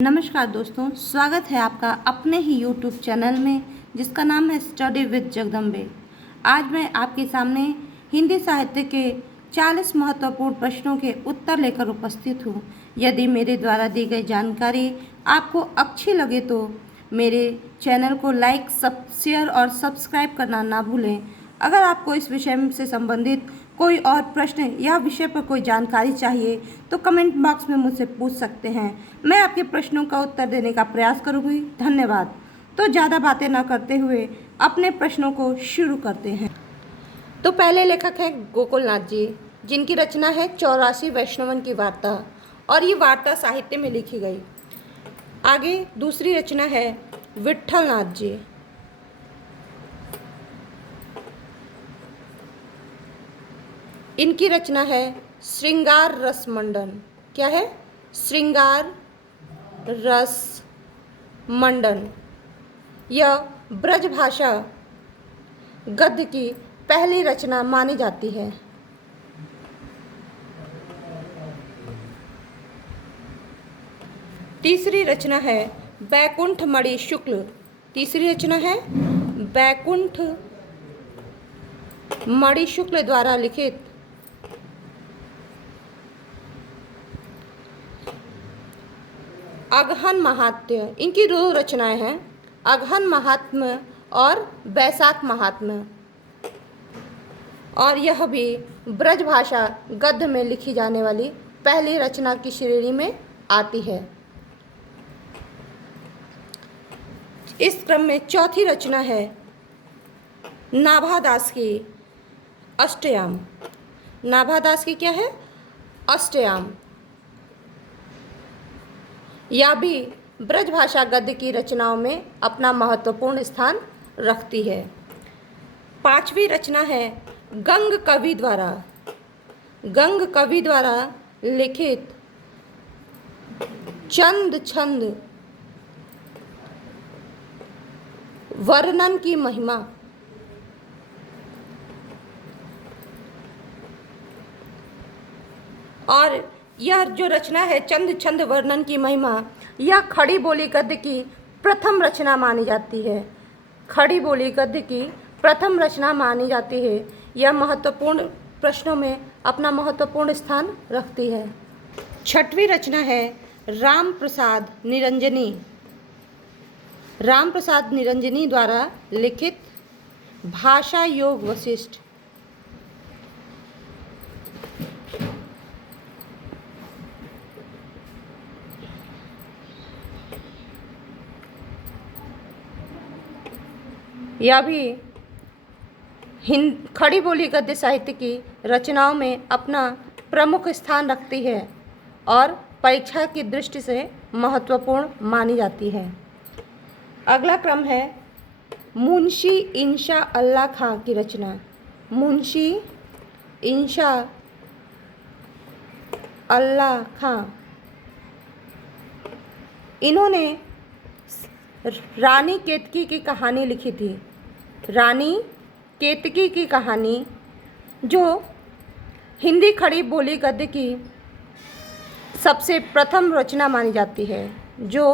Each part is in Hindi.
नमस्कार दोस्तों, स्वागत है आपका अपने ही YouTube चैनल में जिसका नाम है स्टडी विद जगदम्बे। आज मैं आपके सामने हिंदी साहित्य के 40 महत्वपूर्ण प्रश्नों के उत्तर लेकर उपस्थित हूँ। यदि मेरे द्वारा दी गई जानकारी आपको अच्छी लगे तो मेरे चैनल को लाइक, शेयर और सब्सक्राइब करना ना भूलें। अगर आपको इस विषय से संबंधित कोई और प्रश्न या विषय पर कोई जानकारी चाहिए तो कमेंट बॉक्स में मुझसे पूछ सकते हैं। मैं आपके प्रश्नों का उत्तर देने का प्रयास करूंगी। धन्यवाद। तो ज़्यादा बातें न करते हुए अपने प्रश्नों को शुरू करते हैं। तो पहले लेखक हैं गोकुलनाथ जी, जिनकी रचना है 84 वैष्णवन की वार्ता, और ये वार्ता साहित्य में लिखी गई। आगे दूसरी रचना है विट्ठलनाथ जी। इनकी रचना है श्रृंगार रस मंडन। क्या है? श्रृंगार रस मंडन। यह ब्रज भाषा गद्य की पहली रचना मानी जाती है। तीसरी रचना है बैकुंठ मणि शुक्ल। तीसरी रचना है बैकुंठ मणि शुक्ल द्वारा लिखित अगहन महात्म्य। इनकी दो रचनाएं हैं, अगहन महात्म्य और बैसाख महात्म्य, और यह भी ब्रज भाषा गद्य में लिखी जाने वाली पहली रचना की श्रेणी में आती है। इस क्रम में चौथी रचना है नाभादास की अष्टयाम। नाभादास की क्या है? अष्टयाम। यह भी ब्रज भाषा गद्य की रचनाओं में अपना महत्वपूर्ण स्थान रखती है। पांचवी रचना है गंग कवि द्वारा लिखित चंद छंद वर्णन की महिमा। और यह जो रचना है चंद छंद वर्णन की महिमा, यह खड़ी बोली गद्य की प्रथम रचना मानी जाती है। खड़ी बोली गद्य की प्रथम रचना मानी जाती है। यह महत्वपूर्ण प्रश्नों में अपना महत्वपूर्ण स्थान रखती है। छठवीं रचना है राम प्रसाद निरंजनी। राम प्रसाद निरंजनी द्वारा लिखित भाषा योग वशिष्ठ। यह भी खड़ी बोली गद्य साहित्य की रचनाओं में अपना प्रमुख स्थान रखती है और परीक्षा की दृष्टि से महत्वपूर्ण मानी जाती है। अगला क्रम है मुंशी इंशा अल्लाह खां की रचना। मुंशी इंशा अल्लाह खां, इन्होंने रानी केतकी की कहानी लिखी थी। रानी केतकी की कहानी, जो हिंदी खड़ी बोली गद्य की सबसे प्रथम रचना मानी जाती है। जो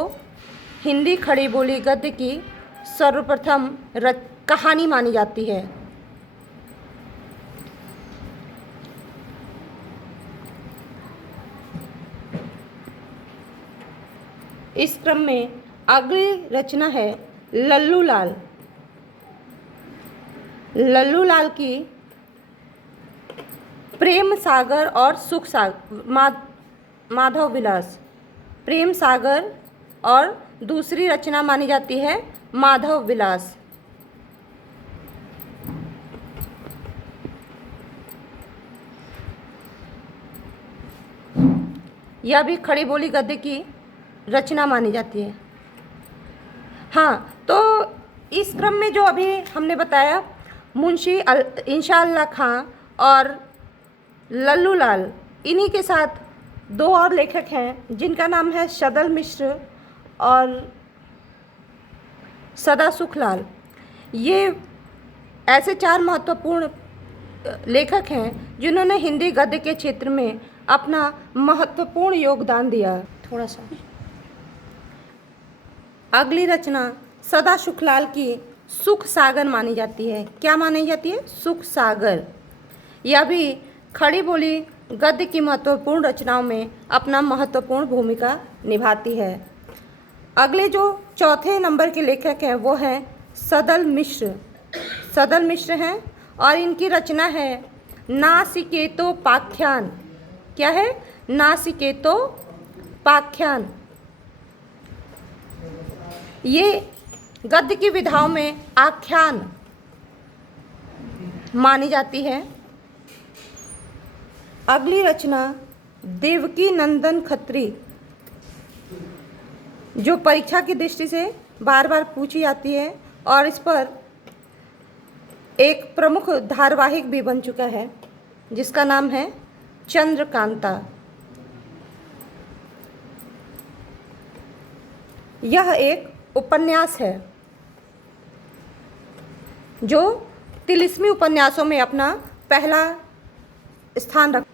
हिंदी खड़ी बोली गद्य की सर्वप्रथम कहानी मानी जाती है। इस क्रम में अगली रचना है लल्लू लाल। लल्लू लाल की प्रेम सागर और सुख सागर, माधव विलास। प्रेम सागर और दूसरी रचना मानी जाती है माधव विलास। यह भी खड़ी बोली गद्य की रचना मानी जाती है। हाँ, तो इस क्रम में जो अभी हमने बताया, मुंशी इंशा अल्लाह खां और लल्लू लाल, इन्हीं के साथ दो और लेखक हैं जिनका नाम है सदल मिश्र और सदा सुखलाल। ये ऐसे चार महत्वपूर्ण लेखक हैं जिन्होंने हिंदी गद्य के क्षेत्र में अपना महत्वपूर्ण योगदान दिया। थोड़ा सा अगली रचना सदा सुखलाल की सुख सागर मानी जाती है। क्या मानी जाती है? सुख सागर। यह भी खड़ी बोली गद्य की महत्वपूर्ण रचनाओं में अपना महत्वपूर्ण भूमिका निभाती है। अगले जो चौथे नंबर के लेखक हैं वो हैं सदल मिश्र। सदल मिश्र हैं और इनकी रचना है नासिकेतोपाख्यान। क्या है? नासिकेतोपाख्यान। ये गद्य की विधाओं में आख्यान मानी जाती है। अगली रचना देवकी नंदन खत्री, जो परीक्षा की दृष्टि से बार बार पूछी जाती है और इस पर एक प्रमुख धारावाहिक भी बन चुका है जिसका नाम है चंद्रकांता। यह एक उपन्यास है जो तिलिस्मी उपन्यासों में अपना पहला स्थान रख।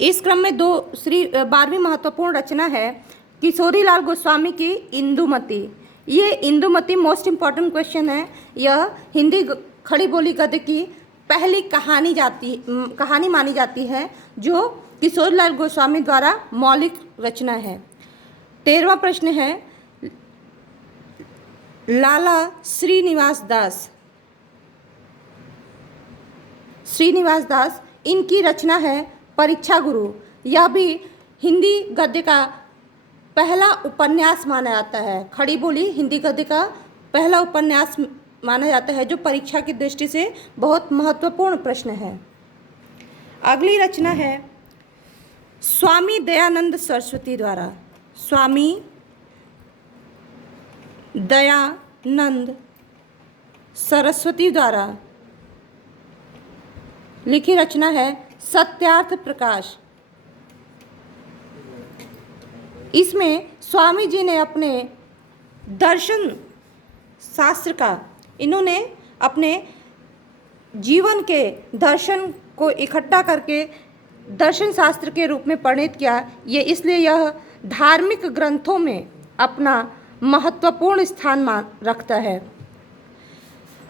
इस क्रम में दूसरी 12वीं महत्वपूर्ण रचना है किशोरीलाल गोस्वामी की इंदुमती। ये इंदुमती मोस्ट इम्पॉर्टेंट क्वेश्चन है। यह हिंदी खड़ी बोली गद्य की पहली कहानी मानी जाती है जो किशोरीलाल गोस्वामी द्वारा मौलिक रचना है। 13वां प्रश्न है लाला श्रीनिवास दास। श्रीनिवास दास, इनकी रचना है परीक्षा गुरु। यह भी हिंदी गद्य का पहला उपन्यास माना जाता है। खड़ी बोली हिंदी गद्य का पहला उपन्यास माना जाता है जो परीक्षा की दृष्टि से बहुत महत्वपूर्ण प्रश्न है। अगली रचना है स्वामी दयानंद सरस्वती द्वारा। स्वामी दयानंद सरस्वती द्वारा लिखी रचना है सत्यार्थ प्रकाश। इसमें स्वामी जी ने अपने दर्शन शास्त्र का, इन्होंने अपने जीवन के दर्शन को इकट्ठा करके दर्शन शास्त्र के रूप में परिणित किया। ये इसलिए यह धार्मिक ग्रंथों में अपना महत्वपूर्ण स्थान रखता है।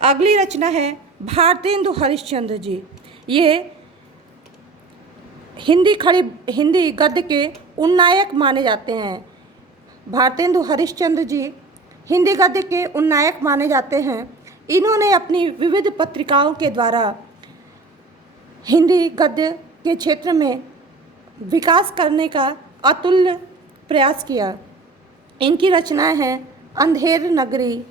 अगली रचना है भारतेंदु हरिश्चंद्र जी। ये हिंदी गद्य के उन्नायक माने जाते हैं। भारतेंदु हरिश्चंद्र जी हिंदी गद्य के उन्नायक माने जाते हैं। इन्होंने अपनी विविध पत्रिकाओं के द्वारा हिंदी गद्य के क्षेत्र में विकास करने का अतुल्य प्रयास किया। इनकी रचनाएं हैं अंधेर नगरी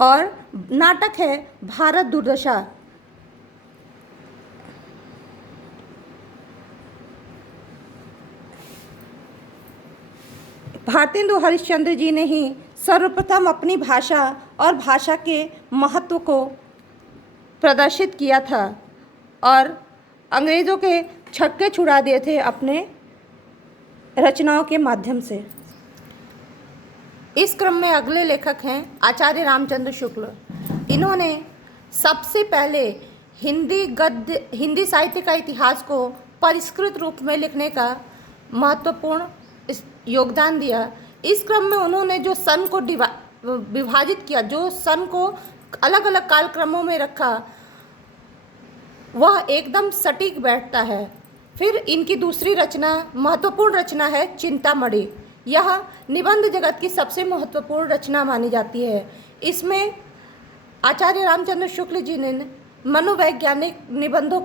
और नाटक है भारत दुर्दशा। भारतेंदु हरिश्चंद्र जी ने ही सर्वप्रथम अपनी भाषा और भाषा के महत्व को प्रदर्शित किया था और अंग्रेज़ों के छक्के छुड़ा दिए थे अपने रचनाओं के माध्यम से। इस क्रम में अगले लेखक हैं आचार्य रामचंद्र शुक्ल। इन्होंने सबसे पहले हिंदी साहित्य का इतिहास को परिष्कृत रूप में लिखने का महत्वपूर्ण योगदान दिया। इस क्रम में उन्होंने जो सन को विभाजित किया, जो सन को अलग अलग कालक्रमों में रखा, वह एकदम सटीक बैठता है। फिर इनकी दूसरी रचना, महत्वपूर्ण रचना है चिंतामणि। यह निबंध जगत की सबसे महत्वपूर्ण रचना मानी जाती है। इसमें आचार्य रामचंद्र शुक्ल जी ने मनोवैज्ञानिक निबंधों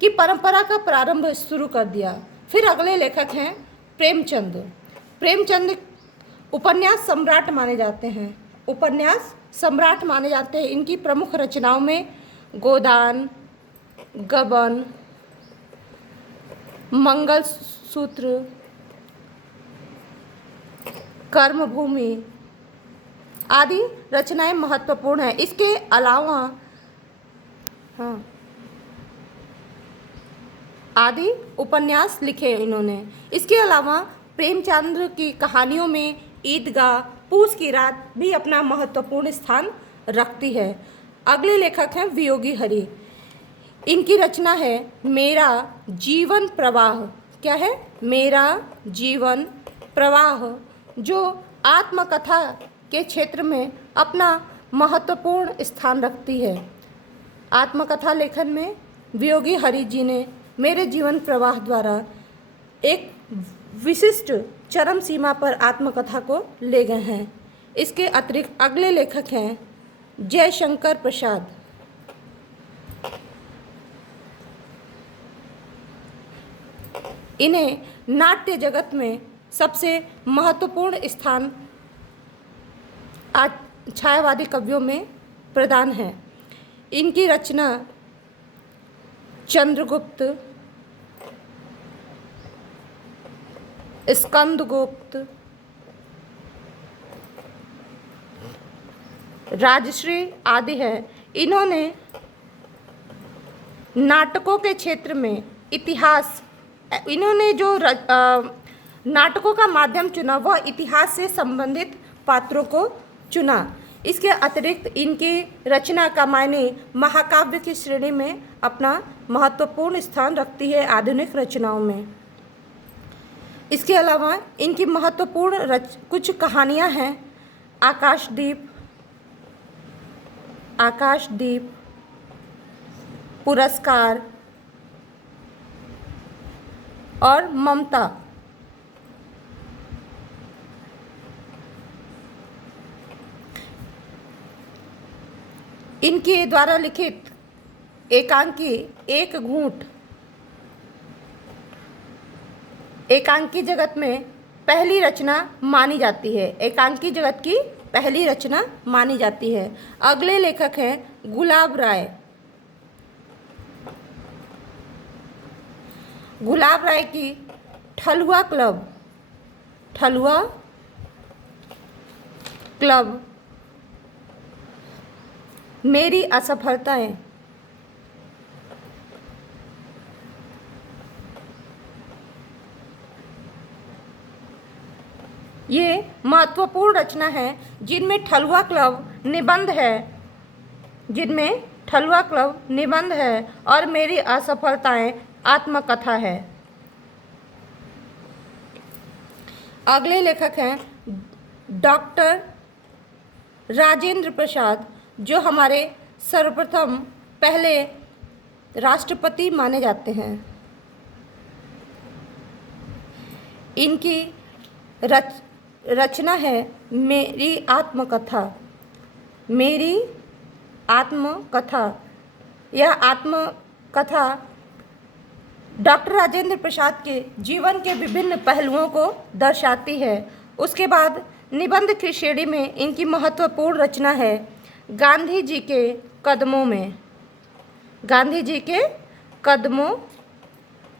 की परंपरा का प्रारंभ शुरू कर दिया। फिर अगले लेखक हैं प्रेमचंद। प्रेमचंद उपन्यास सम्राट माने जाते हैं। इनकी प्रमुख रचनाओं में गोदान, गबन, मंगलसूत्र, कर्मभूमि आदि रचनाएं महत्वपूर्ण हैं। इसके अलावा आदि उपन्यास लिखे इन्होंने। इसके अलावा प्रेमचंद्र की कहानियों में ईदगाह, पूस की रात भी अपना महत्वपूर्ण स्थान रखती है। अगले लेखक हैं वियोगी हरि। इनकी रचना है मेरा जीवन प्रवाह। क्या है? मेरा जीवन प्रवाह, जो आत्मकथा के क्षेत्र में अपना महत्वपूर्ण स्थान रखती है। आत्मकथा लेखन में वियोगी हरि जी ने मेरे जीवन प्रवाह द्वारा एक विशिष्ट चरम सीमा पर आत्मकथा को ले गए हैं। इसके अतिरिक्त अगले लेखक हैं जयशंकर प्रसाद। इन्हें नाट्य जगत में सबसे महत्वपूर्ण स्थान आज छायावादी कवियों में प्रदान है। इनकी रचना चंद्रगुप्त, स्कंदगुप्त, राजश्री आदि है। इन्होंने नाटकों के क्षेत्र में इतिहास, इन्होंने जो नाटकों का माध्यम चुना वह इतिहास से संबंधित पात्रों को चुना। इसके अतिरिक्त इनकी रचना का मायने महाकाव्य की श्रेणी में अपना महत्वपूर्ण स्थान रखती है आधुनिक रचनाओं में। इसके अलावा इनकी महत्वपूर्ण कुछ कहानियां हैं। आकाशदीप, पुरस्कार और ममता। इनके द्वारा लिखित एकांकी एक घूंट एकांकी जगत में पहली रचना मानी जाती है। एकांकी जगत की पहली रचना मानी जाती है। अगले लेखक हैं गुलाब राय। गुलाब राय की ठलुआ क्लब, मेरी असफलताएं, ये महत्वपूर्ण रचना है जिनमें ठलुआ क्लब निबंध है और मेरी असफलताएं आत्मकथा है। अगले लेखक हैं डॉक्टर राजेंद्र प्रसाद, जो हमारे सर्वप्रथम पहले राष्ट्रपति माने जाते हैं। इनकी रचना है मेरी आत्मकथा। यह आत्मकथा डॉक्टर राजेंद्र प्रसाद के जीवन के विभिन्न पहलुओं को दर्शाती है। उसके बाद निबंध की श्रेणी में इनकी महत्वपूर्ण रचना है गांधी जी के कदमों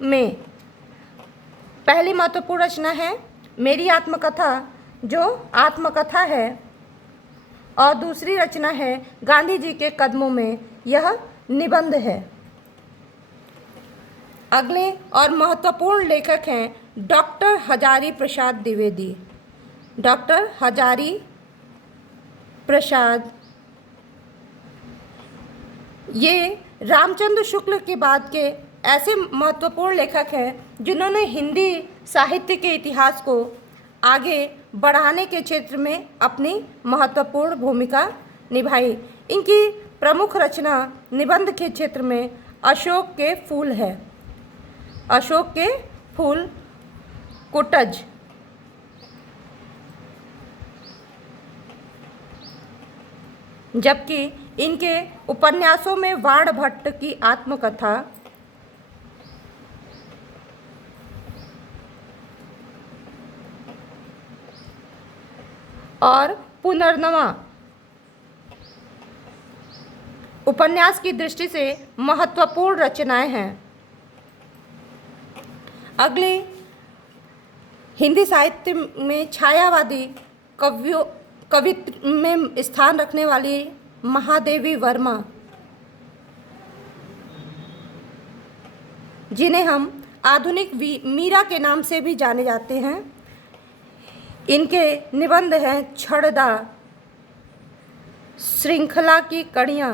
में। पहली महत्वपूर्ण रचना है मेरी आत्मकथा, जो आत्मकथा है, और दूसरी रचना है गांधी जी के कदमों में, यह निबंध है। अगले और महत्वपूर्ण लेखक हैं डॉक्टर हजारी प्रसाद द्विवेदी। डॉक्टर हजारी प्रसाद ये रामचंद्र शुक्ल के बाद के ऐसे महत्वपूर्ण लेखक हैं जिन्होंने हिंदी साहित्य के इतिहास को आगे बढ़ाने के क्षेत्र में अपनी महत्वपूर्ण भूमिका निभाई। इनकी प्रमुख रचना निबंध के क्षेत्र में अशोक के फूल कुटज, जबकि इनके उपन्यासों में वाणभट्ट की आत्मकथा, और पुनर्नवा उपन्यास की दृष्टि से महत्वपूर्ण रचनाएं हैं। अगले हिंदी साहित्य में छायावादी कवित्व में स्थान रखने वाली महादेवी वर्मा, जिन्हें हम आधुनिक मीरा के नाम से भी जाने जाते हैं। इनके निबंध हैं छड़दा, श्रृंखला की कड़ियाँ,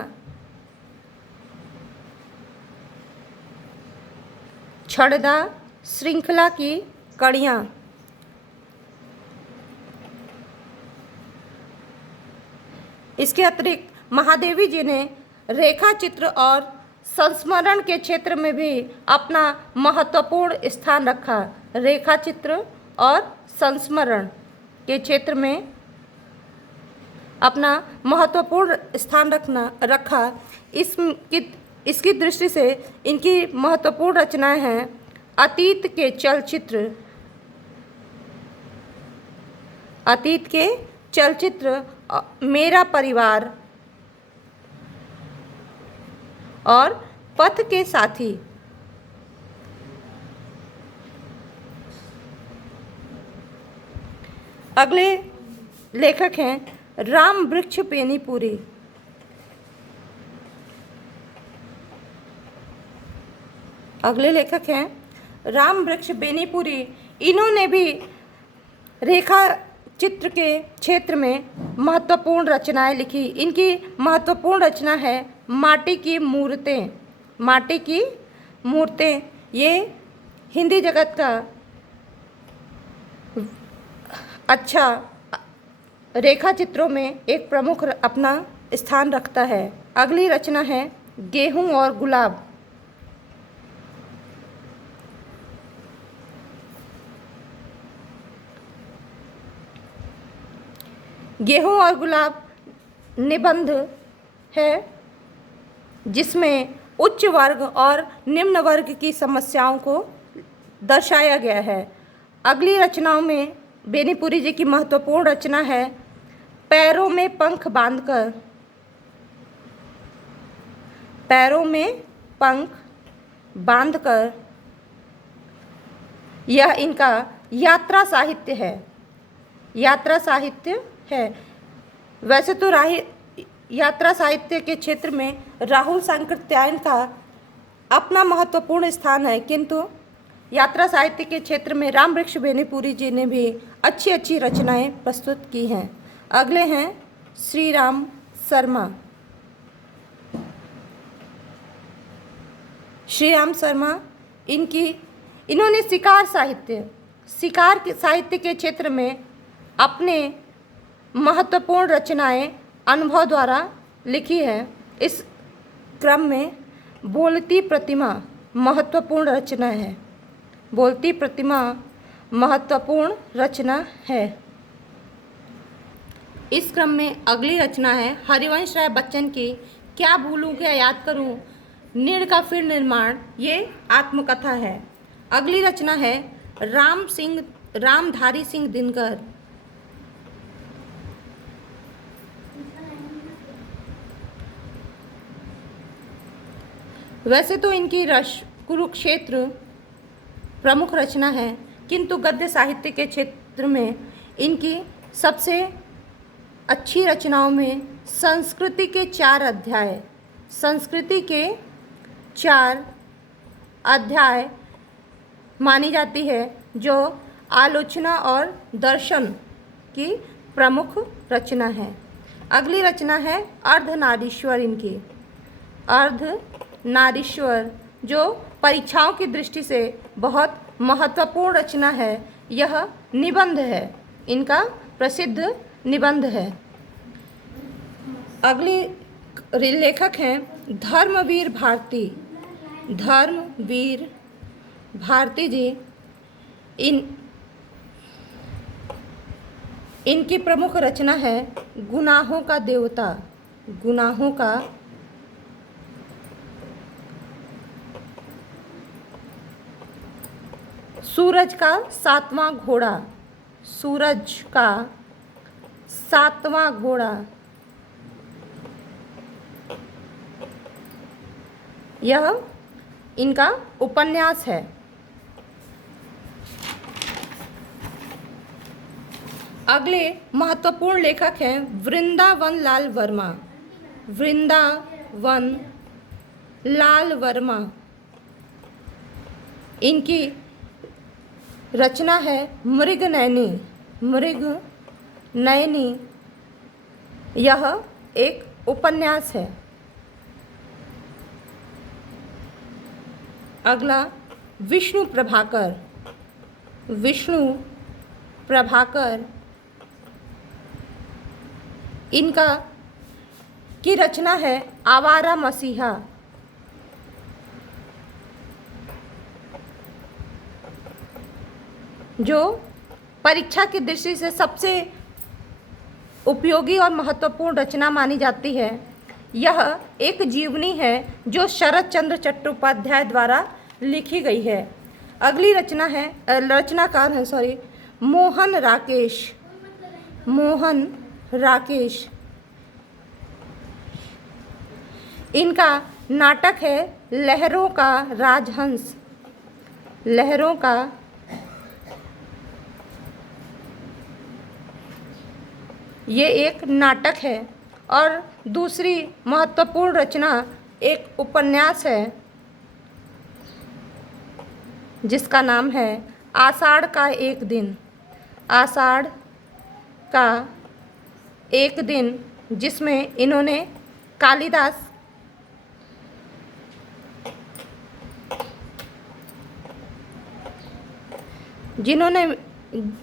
छड़दा श्रृंखला की कड़ियाँ। इसके अतिरिक्त महादेवी जी ने रेखा चित्र और संस्मरण के क्षेत्र में भी अपना महत्वपूर्ण स्थान रखा। रेखा चित्र और संस्मरण के क्षेत्र में अपना महत्वपूर्ण स्थान रखा। इसकी दृष्टि से इनकी महत्वपूर्ण रचनाएं हैं अतीत के चलचित्र, मेरा परिवार और पथ के साथी। अगले लेखक हैं राम वृक्ष बेनीपुरी। राम वृक्ष बेनीपुरी। इन्होंने भी रेखा चित्र के क्षेत्र में महत्वपूर्ण रचनाएं लिखी। इनकी महत्वपूर्ण रचना है माटी की मूर्तें। ये हिंदी जगत का अच्छा रेखा चित्रों में एक प्रमुख अपना स्थान रखता है। अगली रचना है गेहूं और गुलाब। गेहूं और गुलाब निबंध है जिसमें उच्च वर्ग और निम्न वर्ग की समस्याओं को दर्शाया गया है। अगली रचनाओं में बेनीपुरी जी की महत्वपूर्ण रचना है पैरों में पंख बांधकर। यह इनका यात्रा साहित्य है। वैसे तो यात्रा साहित्य के क्षेत्र में राहुल सांकृत्यायन का अपना महत्वपूर्ण स्थान है, किंतु यात्रा साहित्य के क्षेत्र में राम वृक्ष बेनीपुरी जी ने भी अच्छी रचनाएं प्रस्तुत की हैं। अगले हैं श्री राम शर्मा। इन्होंने शिकार साहित्य के क्षेत्र में अपने महत्वपूर्ण रचनाएं अनुभव द्वारा लिखी है। इस क्रम में बोलती प्रतिमा महत्वपूर्ण रचना है। इस क्रम में अगली रचना है हरिवंश राय बच्चन की क्या भूलूं क्या याद करूं, नीड़ का फिर निर्माण। ये आत्मकथा है। अगली रचना है रामधारी सिंह दिनकर। वैसे तो इनकी कुरुक्षेत्र प्रमुख रचना है, किंतु गद्य साहित्य के क्षेत्र में इनकी सबसे अच्छी रचनाओं में संस्कृति के 4 अध्याय मानी जाती है, जो आलोचना और दर्शन की प्रमुख रचना है। अगली रचना है अर्धनारीश्वर, जो परीक्षाओं की दृष्टि से बहुत महत्वपूर्ण रचना है। यह निबंध है, इनका प्रसिद्ध निबंध है। अगली लेखक हैं धर्मवीर भारती जी। इनकी प्रमुख रचना है गुनाहों का देवता। सूरज का सातवां घोड़ा। यह इनका उपन्यास है। अगले महत्वपूर्ण लेखक हैं वृंदावन लाल वर्मा। इनकी रचना है मृग नयनी। यह एक उपन्यास है। अगला विष्णु प्रभाकर। विष्णु प्रभाकर इनका की रचना है आवारा मसीहा। जो परीक्षा की दृष्टि से सबसे उपयोगी और महत्वपूर्ण रचना मानी जाती है। यह एक जीवनी है जो शरत चंद्र चट्टोपाध्याय द्वारा लिखी गई है। अगली रचनाकार है मोहन राकेश। मोहन राकेश इनका नाटक है लहरों का राजहंस। लहरों का ये एक नाटक है। और दूसरी महत्वपूर्ण रचना एक उपन्यास है जिसका नाम है आषाढ़ का एक दिन। आषाढ़ का एक दिन, जिसमें इन्होंने कालिदास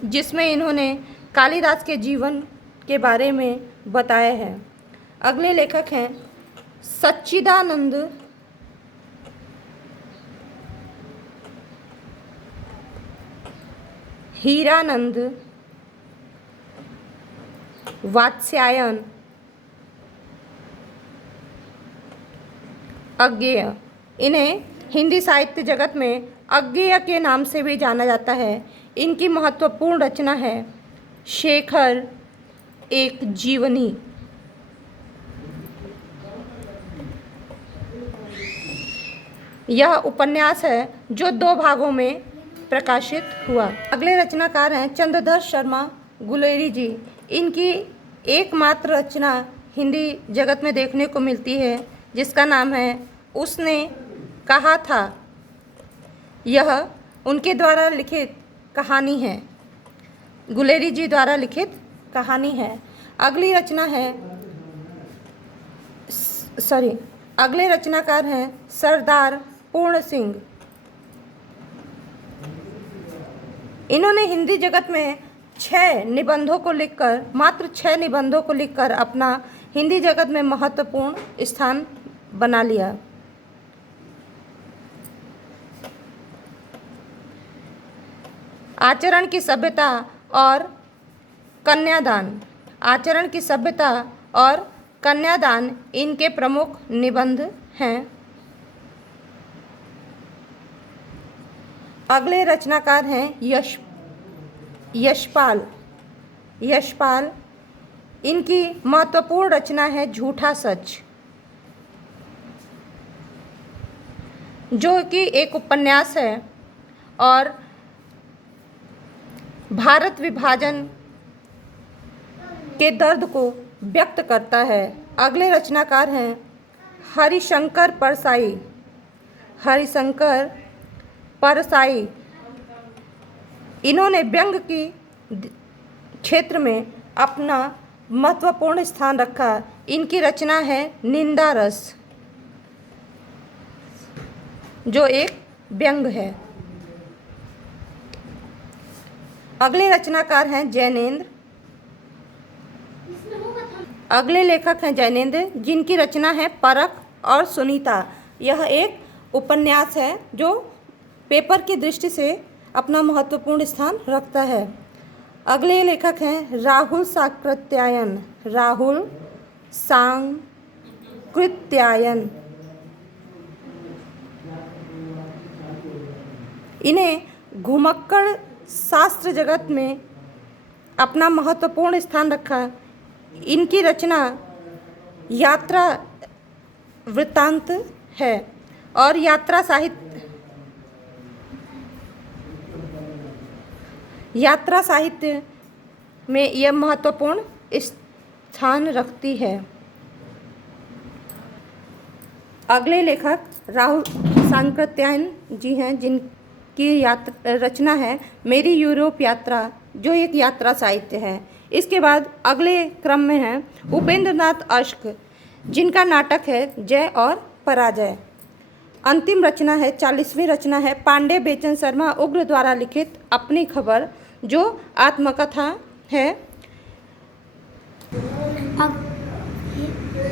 जिसमें इन्होंने कालिदास के जीवन के बारे में बताया है। अगले लेखक हैं सच्चिदानंद हीरानंद वात्स्यायन अज्ञेय। इन्हें हिंदी साहित्य जगत में अज्ञेय के नाम से भी जाना जाता है। इनकी महत्वपूर्ण रचना है शेखर एक जीवनी। यह उपन्यास है जो 2 भागों में प्रकाशित हुआ। अगले रचनाकार हैं चंद्रधर शर्मा गुलेरी जी। इनकी एकमात्र रचना हिंदी जगत में देखने को मिलती है जिसका नाम है उसने कहा था। यह उनके द्वारा लिखित कहानी है, गुलेरी जी द्वारा लिखित कहानी है। अगले रचनाकार हैं सरदार पूर्ण सिंह। इन्होंने हिंदी जगत में मात्र 6 निबंधों को लिखकर अपना हिंदी जगत में महत्वपूर्ण स्थान बना लिया। आचरण की सभ्यता और कन्यादान। आचरण की सभ्यता और कन्यादान इनके प्रमुख निबंध हैं। अगले रचनाकार हैं यशपाल। यशपाल इनकी महत्वपूर्ण रचना है झूठा सच, जो कि एक उपन्यास है और भारत विभाजन के दर्द को व्यक्त करता है। अगले रचनाकार हैं हरिशंकर परसाई। हरिशंकर परसाई इन्होंने व्यंग की क्षेत्र में अपना महत्वपूर्ण स्थान रखा। इनकी रचना है निंदा रस, जो एक व्यंग है। अगले रचनाकार हैं जैनेन्द्र। अगले लेखक हैं जैनेन्द्र, जिनकी रचना है परख और सुनीता। यह एक उपन्यास है जो पेपर की दृष्टि से अपना महत्वपूर्ण स्थान रखता है। अगले लेखक हैं राहुल सांकृत्यायन। राहुल सांकृत्यायन इन्हें घुमक्कड़ शास्त्र जगत में अपना महत्वपूर्ण स्थान रखा। इनकी रचना यात्रा वृत्तांत है और यात्रा साहित्य में यह महत्वपूर्ण स्थान रखती है। अगले लेखक राहुल सांकृत्यायन जी हैं, जिनकी रचना है मेरी यूरोप यात्रा, जो एक यात्रा साहित्य है। इसके बाद अगले क्रम में हैं उपेंद्र नाथ अश्क, जिनका नाटक है जय और पराजय। अंतिम रचना है, 40वीं रचना है पांडे बेचन शर्मा उग्र द्वारा लिखित अपनी खबर, जो आत्मकथा है।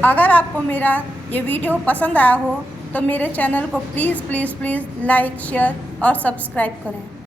अगर आपको मेरा ये वीडियो पसंद आया हो तो मेरे चैनल को please please please like, share और सब्सक्राइब करें।